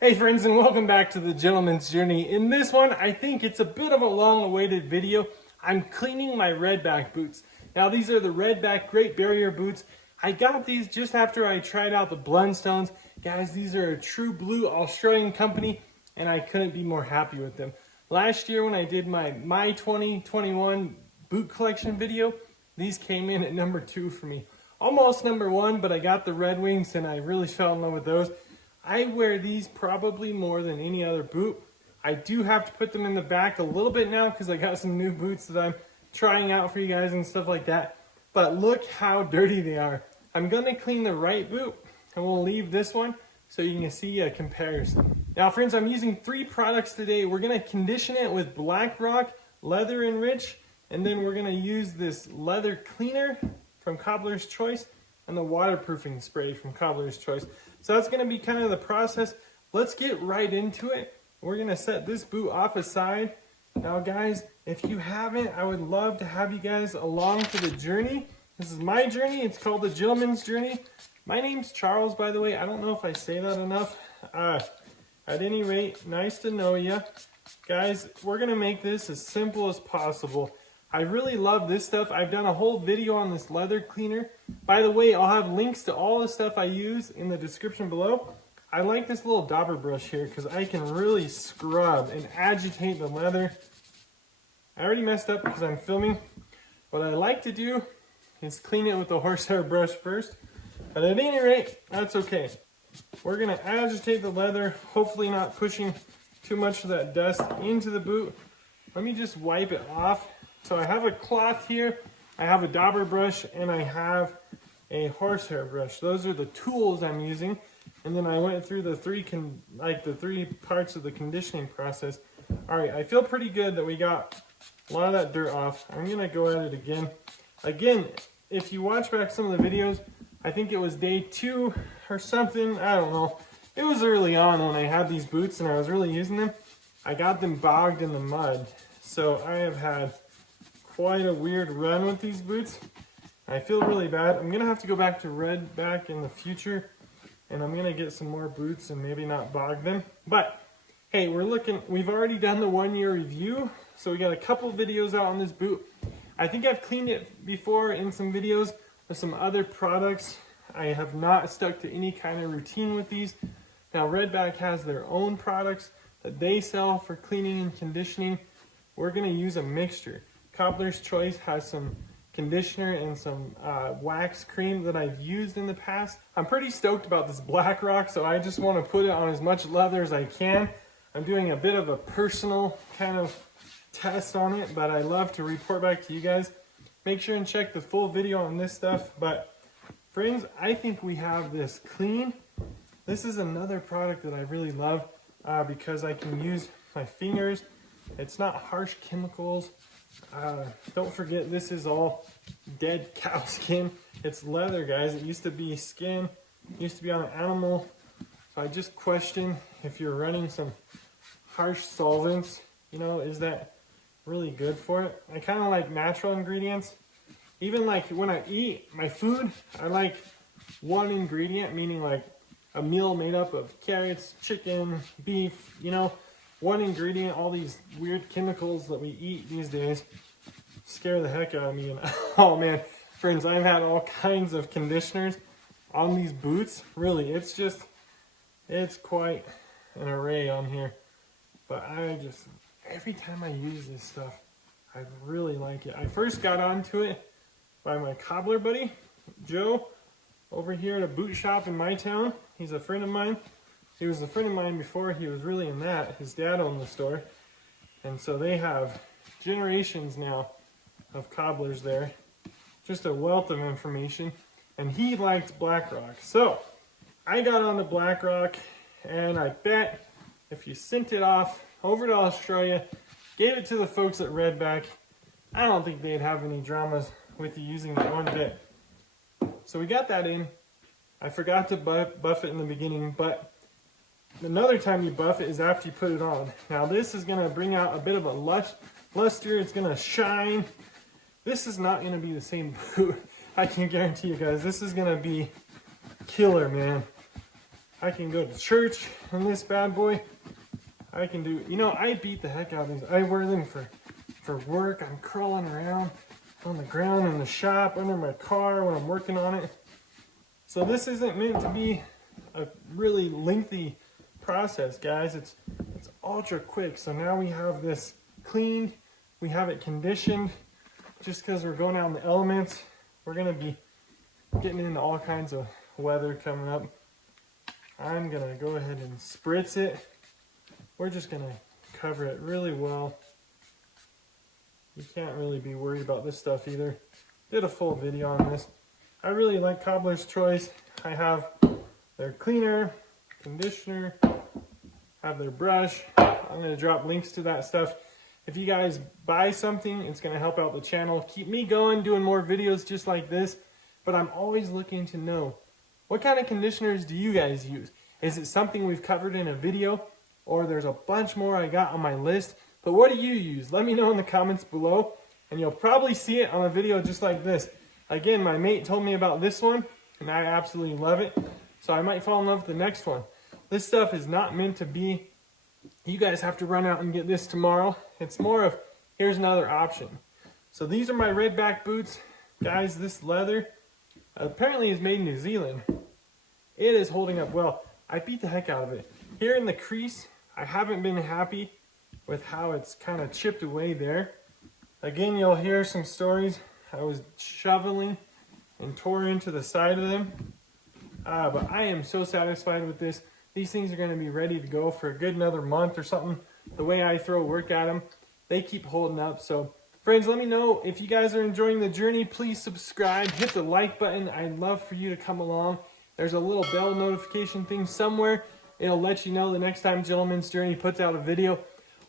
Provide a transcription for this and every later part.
Hey friends, and welcome back to the Gentleman's Journey. In this one, I think it's a bit of a long-awaited video. I'm cleaning my Redback boots. Now these are the Redback Great Barrier boots. I got these just after I tried out the Blundstones. Guys, these are a true blue Australian company, and I couldn't be more happy with them. Last year when I did my 2021 boot collection video, these came in at number 2 for me. Almost number 1, but I got the Red Wings and I really fell in love with those. I wear these probably more than any other boot. I do have to put them in the back a little bit now because I got some new boots that I'm trying out for you guys and stuff like that. But look how dirty they are. I'm going to clean the right boot and we'll leave this one so you can see a comparison. Now friends, I'm using 3 products today. We're going to condition it with Black Rock, Leather Enrich, and then we're going to use this leather cleaner from Cobbler's Choice and the waterproofing spray from Cobbler's Choice. So that's going to be kind of the process. Let's get right into it. We're going to set this boot off aside. Now guys, if you haven't, I would love to have you guys along for the journey. This is my journey. It's called the Gentleman's Journey. My name's Charles, by the way. I don't know if I say that enough. At any rate, nice to know you. Guys, we're going to make this as simple as possible. I really love this stuff. I've done a whole video on this leather cleaner. By the way, I'll have links to all the stuff I use in the description below. I like this little dauber brush here because I can really scrub and agitate the leather. I already messed up because I'm filming. What I like to do is clean it with the horsehair brush first. But at any rate, that's okay. We're going to agitate the leather, hopefully not pushing too much of that dust into the boot. Let me just wipe it off. So I have a cloth here, I have a dauber brush, and I have a horsehair brush. Those are the tools I'm using. And then I went through the three parts of the conditioning process. All right, I feel pretty good that we got a lot of that dirt off. I'm gonna go at it again. Again, if you watch back some of the videos, I think it was day 2 or something, I don't know. It was early on when I had these boots and I was really using them. I got them bogged in the mud. So I have had quite a weird run with these boots. I feel really bad. I'm gonna have to go back to Redback in the future and I'm gonna get some more boots and maybe not bog them. But hey, we've already done the 1-year review, so we got a couple videos out on this boot. I think I've cleaned it before in some videos with some other products. I have not stuck to any kind of routine with these. Now Redback has their own products that they sell for cleaning and conditioning. We're gonna use a mixture. Cobbler's Choice has some conditioner and some wax cream that I've used in the past. I'm pretty stoked about this Black Rock, so I just want to put it on as much leather as I can. I'm doing a bit of a personal kind of test on it, but I love to report back to you guys. Make sure and check the full video on this stuff. But friends, I think we have this clean. This is another product that I really love because I can use my fingers. It's not harsh chemicals. Don't forget, this is all dead cow skin. It's leather, guys. It used to be skin. It used to be on an animal. So I just question if you're running some harsh solvents, you know, is that really good for it? I kind of like natural ingredients. Even like when I eat my food, I like one ingredient, meaning like a meal made up of carrots, chicken, beef, you know. One ingredient. All these weird chemicals that we eat these days scare the heck out of me. And oh man, friends, I've had all kinds of conditioners on these boots. Really, it's quite an array on here. But every time I use this stuff, I really like it. I first got onto it by my cobbler buddy, Joe, over here at a boot shop in my town. He's a friend of mine. He was a friend of mine before he was really in that. His dad owned the store. And so they have generations now of cobblers there. Just a wealth of information. And he liked Black Rock. So I got on the Black Rock, and I bet if you sent it off over to Australia, gave it to the folks at Redback, I don't think they'd have any dramas with you using that one bit. So we got that in. I forgot to buff it in the beginning, but another time you buff it is after you put it on. Now this is going to bring out a bit of a luster. It's going to shine. This is not going to be the same boot. I can guarantee you guys, this is going to be killer, man. I can go to church in this bad boy. I can do, you know, I beat the heck out of these. I wear them for work. I'm crawling around on the ground in the shop, under my car when I'm working on it. So this isn't meant to be a really lengthy process, guys. It's ultra quick. So now we have this cleaned, we have it conditioned. Just because we're going out in the elements, we're gonna be getting into all kinds of weather coming up. I'm gonna go ahead and spritz it. We're just gonna cover it really well. You can't really be worried about this stuff either. Did a full video on this. I really like Cobbler's Choice. I have their cleaner, conditioner, have their brush. I'm gonna drop links to that stuff. If you guys buy something, it's gonna help out the channel. Keep me going, doing more videos just like this. But I'm always looking to know, what kind of conditioners do you guys use? Is it something we've covered in a video? Or there's a bunch more I got on my list? But what do you use? Let me know in the comments below, and you'll probably see it on a video just like this. Again, my mate told me about this one, and I absolutely love it. So I might fall in love with the next one. This stuff is not meant to be, you guys have to run out and get this tomorrow. It's more of, here's another option. So these are my Redback boots. Guys, this leather apparently is made in New Zealand. It is holding up well. I beat the heck out of it. Here in the crease, I haven't been happy with how it's kind of chipped away there. Again, you'll hear some stories. I was shoveling and tore into the side of them. But I am so satisfied with this. These things are going to be ready to go for a good another month or something. The way I throw work at them, they keep holding up. So friends, let me know if you guys are enjoying the journey. Please subscribe, hit the like button. I'd love for you to come along. There's a little bell notification thing somewhere. It'll let you know the next time Gentleman's Journey puts out a video.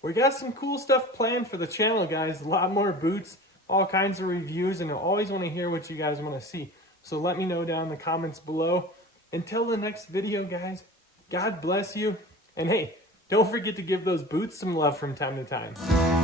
We got some cool stuff planned for the channel, guys. A lot more boots, all kinds of reviews, and I always want to hear what you guys want to see. So let me know down in the comments below. Until the next video, guys, God bless you. And hey, don't forget to give those boots some love from time to time.